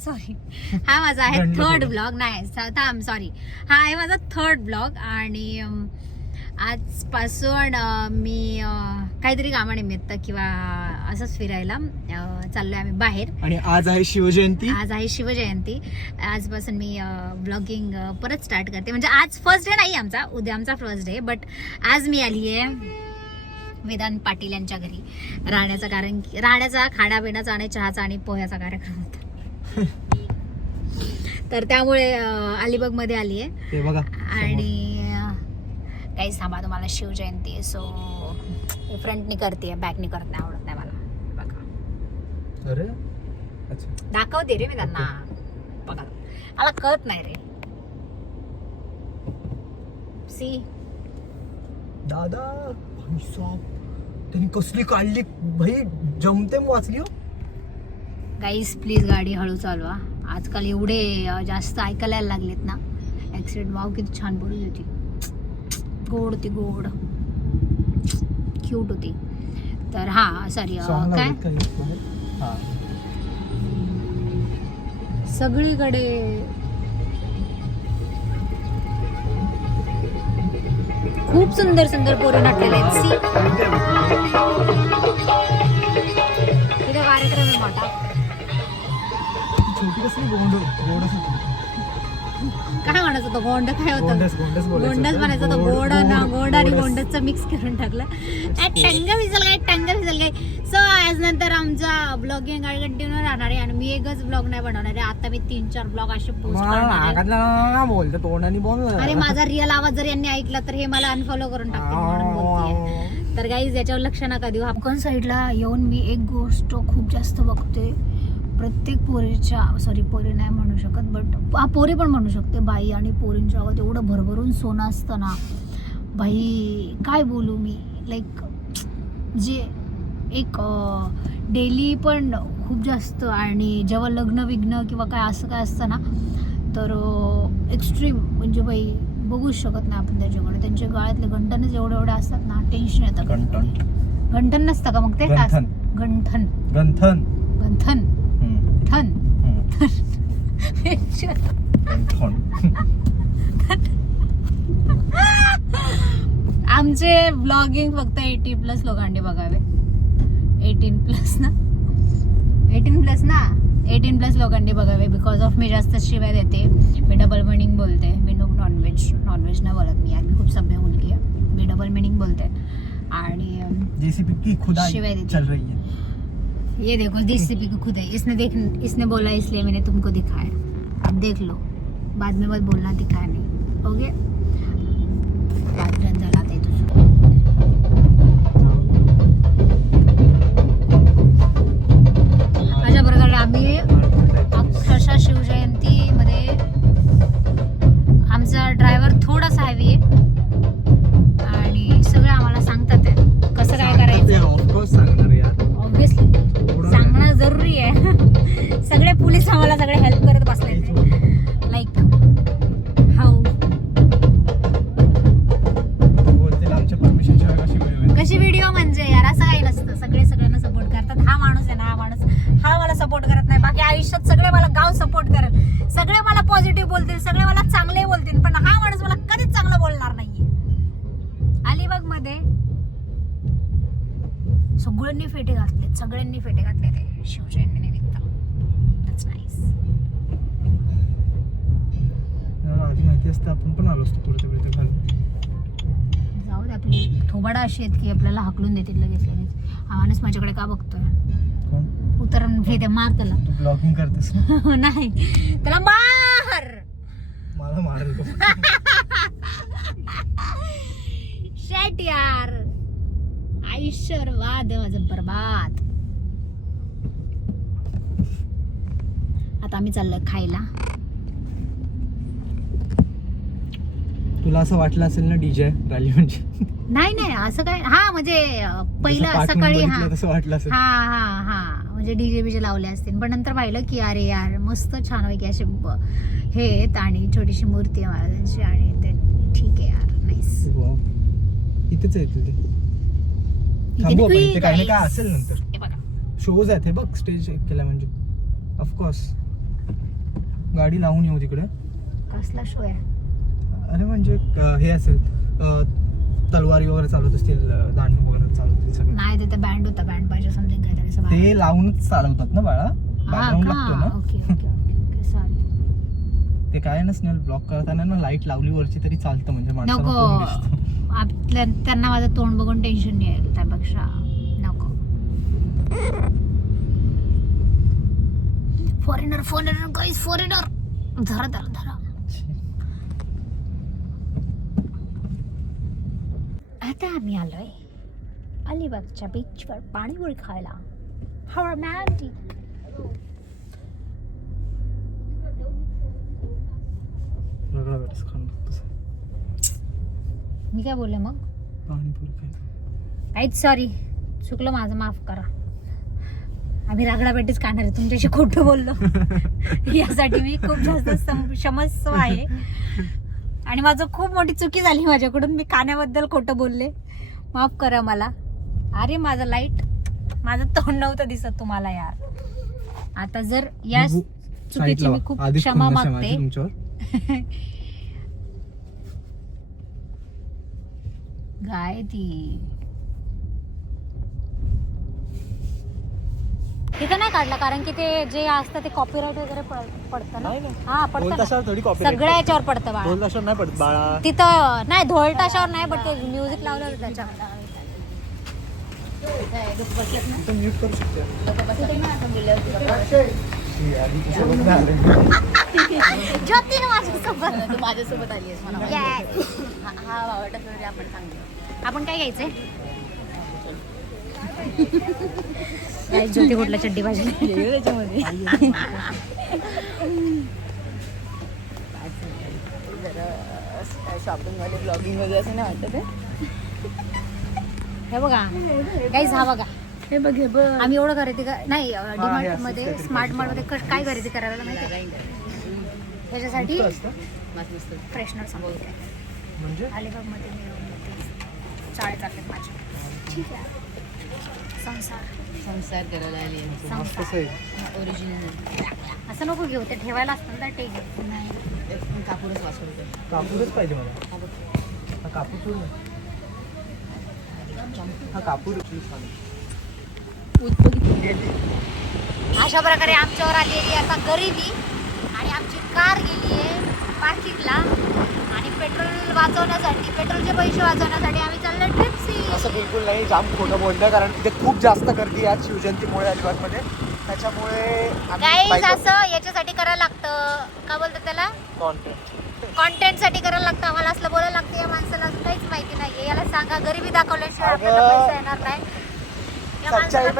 Sorry, हा माझा आहे थर्ड ब्लॉग. नाही सॉरी, हा आहे माझा थर्ड ब्लॉग. आणि आजपासून मी काहीतरी कामानिमित्त किंवा असंच फिरायला चाललोय आम्ही बाहेर. आणि आज आहे शिवजयंती. आजपासून मी ब्लॉगिंग परत स्टार्ट करते. म्हणजे आज फर्स्ट डे नाही आमचा, उद्या आमचा फर्स्ट डे. बट आज मी आली आहे वेदांत पाटील यांच्या घरी राहण्याचा. कारण की राहण्याचा, खाण्यापिण्याचा आणि चहाचा आणि पोह्याचा कार्यक्रम होता. तर त्यामुळे अलिबाग मध्ये आली आहे. बघा आणि काही सांगा तुम्हाला शिवजयंती. सो फ्रंटनी करते, बॅकनी करत नाही, आवडत नाही मला. बघा अरे अच्छा, दाखवते रे मी त्यांना. बघा मला कळत नाही रे. सी दादा भाई साहब, त्यांनी कसली काढली भाई, जमते वाचली हो. गाईस प्लीज गाडी हळू चालवा. आजकाल एवढे जास्त ऐकायला लागलेत ना ऍक्सिडेंट. वाव किती छान बोलत होती, गोड होती, गोड क्यूट होती. तर हा सॉरी काय सगळीकडे खूप सुंदर सुंदर पोरं नटलेले आहेत. सी इथे कार्यक्रम आहे मोठा. छोटी कसली गोंड काय म्हणायचं होतं, गोंड काय होतं, गोंडच म्हणायचं होतं. गोड ना, गोड आणि गोंडचं मिक्स करून टाकलं. टंग भिजल काय. सो आज नंतर आमचा ब्लॉगिंग कंटिन्यू राहणार आहे. आणि मी एकच ब्लॉग नाही बनवणार आहे. आता मी 3-4 ब्लॉग असे पोस्ट करणार. अरे माझा रिअल आवाज जर यांनी ऐकला तर हे मला अनफॉलो करून टाकतील म्हणून बोलतेय. तर गाईज याच्यावर लक्ष नका देऊ. कोकण साईडला येऊन मी एक गोष्ट खूप जास्त बघते. प्रत्येक पोरीच्या, सॉरी पोरी नाही म्हणू शकत, बट पोरी पण म्हणू शकते, बाई आणि पोरींच्या गावात एवढं भरभरून सोनं असतं ना बाई, काय बोलू मी. लाईक जे एक डेली पण खूप जास्त, आणि जेव्हा लग्न विघ्न किंवा काय असं काय असतं ना तर एक्स्ट्रीम, म्हणजे बाई बघूच शकत नाही आपण त्याच्याकडे. त्यांच्या गळ्यातले गंठनच एवढे एवढे असतात ना, टेन्शन येतं. गंठन नसतं का मग ते? काय गंठन? गंठन गंठन थन. आमचे ब्लॉगिंग फक्त 18+ लोकांनी बघावे. 18+ ना 18+ लोकांनी बघावे. बिकॉज ऑफ मी जास्त शिवाय देते, मी डबल मिनिंग बोलते. मी नॉनव्हेज नाही बोलत मी, यार मी खूप सभ्य मुलगी आहे. मी डबल मिनिंग बोलते आणि शिवाय देते. चल रही है ये देखो जेसीबी को खुद है. इसने बोला इसलिए मैंने तुमको दिखाया. अब देख लो, बाद में मत बोलना दिखाया नहीं. ओके जलाते तुझं. अशा प्रकारे आम्ही अक्षरशः शिवजयंतीमध्ये, आमचा ड्रायव्हर थोडासा हॅवी आहे आणि सगळं आम्हाला सांगतात आहे कसं काय करायचं. ऑब्विसली सांगणं जरुरी आहे. सगळे पोलीस आम्हाला सगळे हेल्प करत बसले. लाईक हाऊ कशी व्हिडिओ म्हणजे यार असं काही नसतं. सगळे सगळ्यांना सपोर्ट करतात. हा माणूस आहे ना, हा मला सपोर्ट करत नाही. बाकी आयुष्यात सगळे मला गाव सपोर्ट करेल, सगळे मला पॉझिटिव्ह बोलतील, सगळे मला चांगले बोलतील, पण हा माणूस मला कधीच चांगलं बोलणार नाहीये. अलिबाग मध्ये सगळ्यांनी फेटे घातले ते शिवजयंती निमित्त. That's nice. आधी माहिती असतं आपण पण आलो असतो पुढे तिकडे घालून. जाऊ दे, आपली थोबाडा अशी आहेत की आपल्याला हाकलून देतील लगेच. हा माणूस माझ्याकडे का बघतोय? उतरण फेटे मार त्याला. तू ब्लॉगिंग करतेस ना? नाही, त्याला मार. मला मारेल तो. शेट यार, आयुष्य बर्बाद आहे माझं, बर्बाद. आता आम्ही चाललोय खायला. तुला असं वाटलं असेल ना डीजे रॅली म्हणजे? नाही असं काय. हा म्हणजे पहिलं सकाळी तसं वाटलं असेल. हा म्हणजे डीजे बीजे लावले असतील, पण नंतर पाहिलं की अरे यार मस्त छान पैकी असे हे आहेत आणि छोटीशी मूर्ती आहे महाराजांची आणि ते ठीक आहे यार, नाईस. इथेच आहे ते. थांबू आपण इथे, काही काय असेल नंतर. शोज आहेत हे बघ, स्टेज केला म्हणजे ऑफकोर्स. गाडी लावून येऊ तिकडे. कसला शो आहे? अरे म्हणजे हे असेल तलवारी वगैरे चालवत असतील, दांडू वगैरे चालवत असतील सगळं. नाही तिथे बँड होता, बँड पाहिजे समथिंग काहीतरी असं बाहेर. ते लावूनच चालवतात ना बाळा, हा बॅकग्राऊंड लागतो का? ना. Okay okay okay okay sorry. ते काय ना स्नेल ब्लॉक करताना ना लाईट लावली वरची तरी चालतं, म्हणजे माणसाला नको, कोण दिसतं. आपल्या त्यांना माझं तोंड बघून टेन्शन नाही येईल त्यापेक्षा नको. Foreigner foreigner guys foreigner. धरा धरा धरा. आता आम्ही आलोय अलिबागच्या बीचवर पाणीपुरी खायला. How romantic. रगडा बॅटच खाणं तसं. मी काय बोलले मग? पाणीपुरी काय काहीच सॉरी, चुकलं माझं, माफ करा. आम्ही रागडा पेटीच खाणार आहे, तुमच्याशी खोटं बोललो यासाठी मी खूप जास्त क्षमस्व आहे. आणि माझं खूप मोठी चुकी झाली माझ्याकडून, मी खाण्याबद्दल खोटं बोलले, माफ करा मला. अरे माझं लाईट, माझं तोंड नव्हतं दिसत तुम्हाला यार. आता जर या चुकीची मी खूप क्षमा मागते. गाय ती तिथं नाही काढला, कारण की ते जे असतं ते कॉपीराईट वगैरे पडतं ना. हा पडतं ना. सगळ्या याच्यावर पडतं बाळा. ढोल ताशावर नाही पडत बाळा. तिथं नाही, ढोल ताशावर नाही, बट ते म्युझिक लावलं होतं त्याच्यावर. म्यूट करू शकते. ज्योती ना माझ्यासोबत. तू माझ्यासोबत आली आहेस मला माहिती Yes. आहे. हा बावटा तरी आपण सांगतो. आपण काय घ्यायचंय? ज्योती कुठला चड्डी भाजी त्याच्यामध्ये जरा शॉपिंग मध्ये ब्लॉगिंग मध्ये असं नाही वाटत आहे. हे बघा गाईज, हा बघा, हे बघ हे बघ. आम्ही एवढं खरेदी नाही डीमार्ट असंच मध्ये, काहीतरी स्मार्ट मार्ट मध्ये काय खरेदी करायला माहिती आहे? त्याच्यासाठी मस्त मस्त. फ्रेशनर सांगते. म्हणजे अलिबाग मध्ये चाळे चालले माझे. ठीक आहे. संसार संसार करायला आली आहे. मस्तच संसार आहे. ओरिजिनल असं नको घेऊ, ते ठेवायला असतं ना ते घे. कापूरच वाचवतो. कापूरच पाहिजे मला. हा कापूर सोड ना. हा कापूर अशा प्रकारे आमच्यावर आलेली आता गरिबी, आणि आमची कार गेली आहे पार्किंगला, आणि पेट्रोल वाचवण्यासाठी, पेट्रोलचे पैसे वाचवण्यासाठी आम्ही चाललोय ट्रिप्सी. असं बिलकुल नाही, जाम खोटं बोलणं, कारण तिथे खूप जास्त गर्दी आहे शिवजयंतीमुळे अलिबागमध्ये. त्याच्यामुळे गाईज असं याच्यासाठी करायला लागतं, काय बोलतात त्याला, कॉन्टेंट साठी करायला लागतं. आम्हाला असलं बोलायला लागतं. या माणसाला असं काहीच माहिती नाहीये. याला सांगा गरिबी दाखवल्याशिवाय आपल्याला पैसा येणार नाही. या माणसाला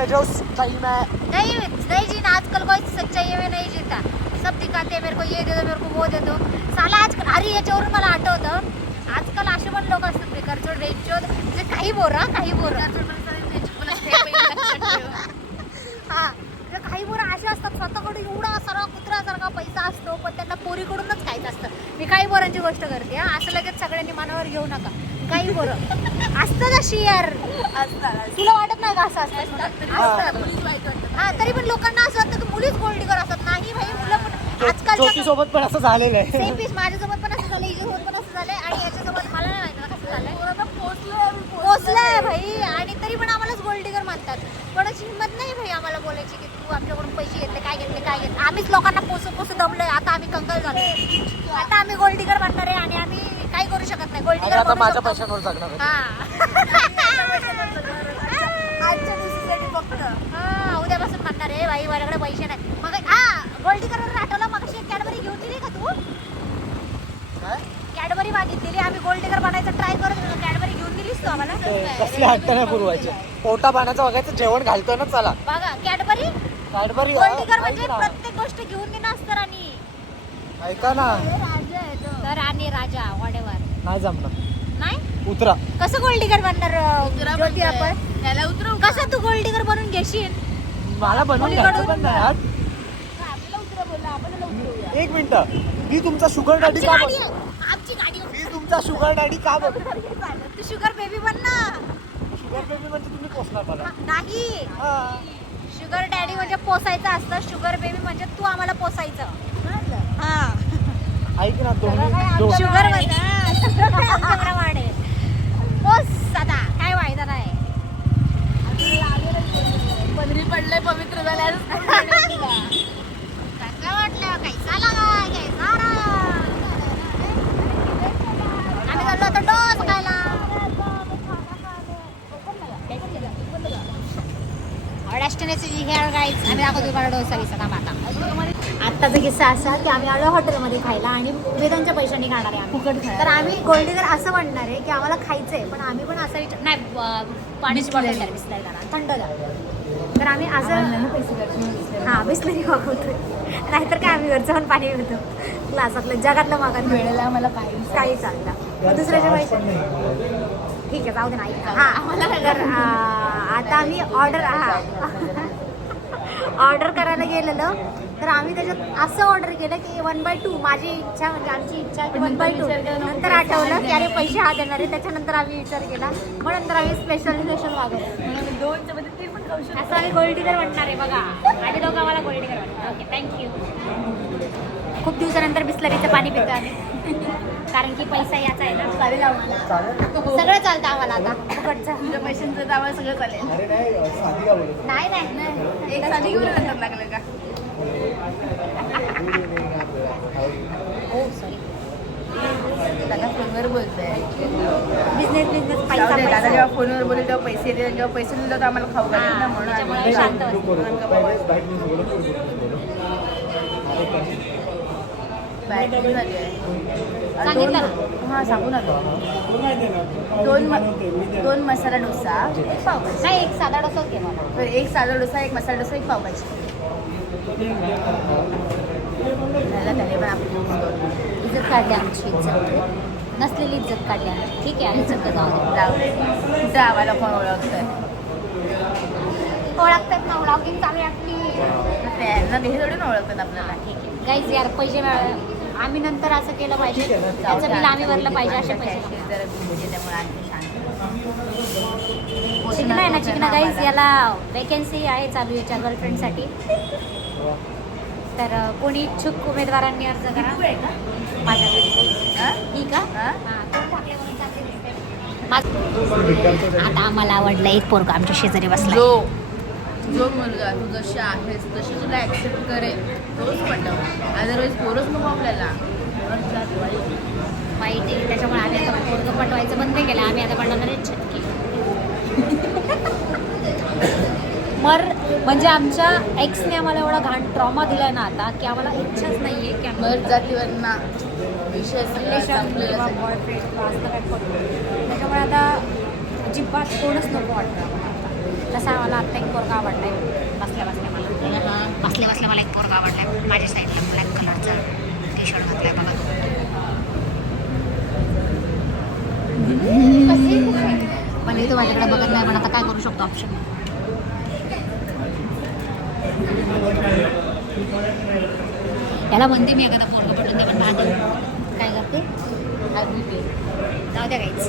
नहीं नहीं जीना आजकल कोई सच्चाई में नहीं जीता. सब दिखाते हैं, मेरे को ये दे दो, मेरे को वो दे दो. साला आजकल, अरे याच्यावरून मला आठवतं, आजकाल असे पण लोक असतात बेकारचोड बेचोद, जे काही बोरा हा, जे काही बोरा असे असतात, स्वतःकडे एवढा सारा कुत्र्यासारखा पैसा असतो, पण त्यांना पोरीकडूनच खायचं असतं. मी काही बोरांची गोष्ट करते हा, असं लगेच सगळ्यांनी मनावर घेऊ नका. काही बोरं असतात अशी यार, तुला वाटत नाही का असं असतात? हा, तरी पण लोकांना असं वाटतं की मुलीच गोल्डीगर असतात. नाही भाई, मुलं पण आजकाल सोबत पण असं झालेलं आहे. सेम पीस माझ्यासोबत पण असं झालं, हिच्यासोबत पण असं झालंय, आणि याच्यासोबत मला नाही माहिती कसं झालंय. पोचलंय भाई, आणि तरी पण आम्हालाच गोल्डीगर मानतात. कोणाची हिंमत नाही भाई आम्हाला बोलायची की तू आमच्याकडून पैसे घेतले, काय घेतले, काय घेतले. आम्हीच लोकांना पोसू दमलोय. आता आम्ही कंगाल झालोय. आता आम्ही गोल्डीगर मानणार आहे, आणि आम्ही काही करू शकत नाही. गोल्डीगर आता बनू माझ्या शकतो. पैशांवर जगणार आहे. हा आजच्या दिवशीसाठी फक्त. हा, उद्यापासून म्हणणार आहे बाई माझ्याकडे पैसे नाही. मग हा, गोल्डीगरवर आठवलं, मग कॅडबरी घेऊन दिली का तू? कॅडबरी मागितलेली, आम्ही गोल्डीगर बनायचं ट्राय करत होतो. कॅडबरी घेऊन दिलीस तू आम्हाला? कसले हट्ट नाही पुरवायचे. पोटा पाण्याचं बघायचं, जेवण घालतोय ना चला. बघा, कॅडबरी कॅडबरी गोल्डीगर म्हणजे प्रत्येक गोष्ट घेऊन देणं असतं. आणि ऐका ना, तर आणि राजा वॉडेवर नाही जमणार. नाही, उतरा. कसं गोल्डीगर बनणार ज्योती आपण? त्याला उतरव. कसं तू गोल्डीगर बनून घेशील? मला बनवून मुलीकडून- घ्यायचं पण नाही यार. आपल्याला उतरव बोलला, आपल्याला उतरवूया. एक मिनिट, मी तुमचा शुगर डॅडी आमची का गाडी बनू? आहे. आमची गाडी आहे. मी तुमचा शुगर डॅडी का बनू? तू शुगर बेबी बन ना. शुगर बेबी म्हणजे तुम्ही पोचणार मला. नाही, शुगर डॅडी म्हणजे पोसायचं असतं, शुगर बेबी म्हणजे तू आम्हाला पोसायचं. ऐक ना दोन्ही शुगर प्रमाणे बस आता काय वायदा नाही. पदरी पडलंय पवित्र झाल्या कसं वाटलं कैसा लागा आम्ही चाललो होतो डोस खायला. डेस्टिनेशन हेअर गाईड्स आम्ही दाखवतो तुम्हाला डोसा विसरा आता. आत्ताचा किस्सा असा की आम्ही आलो हॉटेलमध्ये खायला आणि वेदांच्या पैशांनी खाणार आहे आम्ही. तर आम्ही गोल्डीगर असं म्हणणार आहे की आम्हाला खायचं आहे, पण आम्ही पण असं विचार नाही पाण्याची बॉटल द्या, बिस्लरी द्या, थंड द्या. तर आम्ही असं हां बिस्लरी वापरतोय, नाहीतर काय आम्ही वरचं पण पाणी पितो ग्लासातलं जगातलं मागत वेळेला आम्हाला काही चालतं. दुसऱ्याच्या पैसे ठीक आहे जाऊ दे नाही. हां तर आता आम्ही ऑर्डर करायला गेलेलो, तर आम्ही त्याच्यात असं ऑर्डर केलं की 1/2. माझी इच्छा म्हणजे आमची इच्छा की 1/2. नंतर आठवलं की अरे पैसे हा देणार आहे, त्याच्यानंतर आम्ही विचार केला, मग नंतर आम्ही स्पेशल मागवलं. 2 चपाती 3 पण खाऊ शकतो. असं आम्ही गोल्डीगर म्हणणार आहे बघा. आम्ही दोघं आम्हाला गोल्डीगर म्हणणार. Okay thank you. खूप दिवसानंतर बिस्लरीचं पाणी पितो आम्ही, कारण की पैसा याचा आहे ना. सगळं चालतं आम्हाला आता फुकटचं. तुझ्या पैशांचं तर आम्हाला सगळं चालेल. अरे नाही साधी का बोलत नाही नाही एक साधी घेऊन लागलं का? हो सॉरी दादा फोनवर बोलतोय. बिझनेस जाऊ पैसा दे, दादा पैसा. जेव्हा फोनवर बोलेल तेव्हा पैसे दिले, जेव्हा पैसे दिले तर आम्हाला खाऊ घालेल ना, म्हणून त्याच्यामुळे आम्ही शांत बस. बॅग घेऊन आली आहे. सांगितलं ना. हां सांगून आलो. 2 मसाला डोसा, 1 पावभाजी. नाही एक साधा डोसाच घे मला. तर 1 साधा डोसा, 1 मसाला डोसा, 1 पावभाजी. झालं त्याने पण आपली इज्जत काढली आमची, इज्जत नसलेली इज्जत काढली आमची. ठीक आहे इज्जत तर जाऊ दे. जाऊ दे. कुठं आम्हाला कोण ओळखतंय? ओळखतात ना, ब्लॉगिंग चालू आहे आपली. त्यांना हे थोडी ओळखतात आपल्याला. ठीक आहे गाईज यार पैसे आम्ही नंतर असं केलं पाहिजे, त्याचं बिल आम्ही भरलं पाहिजे असे पैसे. जरा बिझी त्यामुळे आणखी शांत. चिकना आहे ना चिकना गाईज, याला वेकेन्सी आहे चालू याच्या गर्लफ्रेंडसाठी. तर कोणी इच्छुक उमेदवारांनी अर्ज करा माझ्याकडे. ही का हां? आता आम्हाला आवडलं एक पोरगा आमच्या शेजारी बसला. जो मुलगा तू जशी आहेस तशी तुला ॲक्सेप्ट करेल तोच पटव, अदरवाईज पोरच नको आपल्याला. वाईट आहे, त्याच्यामुळे आम्ही आता पोरगं पटवायचं बंद केलं. आम्ही आता बनवणार आहे छटके. म्हणजे आमच्या एक्सने आम्हाला एवढा घाण ट्रॉमा दिलाय ना आता की आम्हाला इच्छाच नाही आहे की आम्ही मग जातीवरना विषय सगळा संपलेला आहे. बॉयफ्रेंड असं काय पडतो. त्याच्यामुळे आता अजिबात कोणच नको वाटतं आम्हाला आता. तसा आम्हाला आत्ता एक पोरगा आवडलाय. बसल्या मला एक पोरगा आवडलाय. माझ्या साईडला ब्लॅक कलरचा टी शर्ट घातलाय बघा. पण तो माझ्याकडे बघत नाही, पण आता काय करू शकतो ऑप्शन. याला म्हणते मी एखादा पोरगा पटून दे, पण काय करते जाऊ द्या काहीच.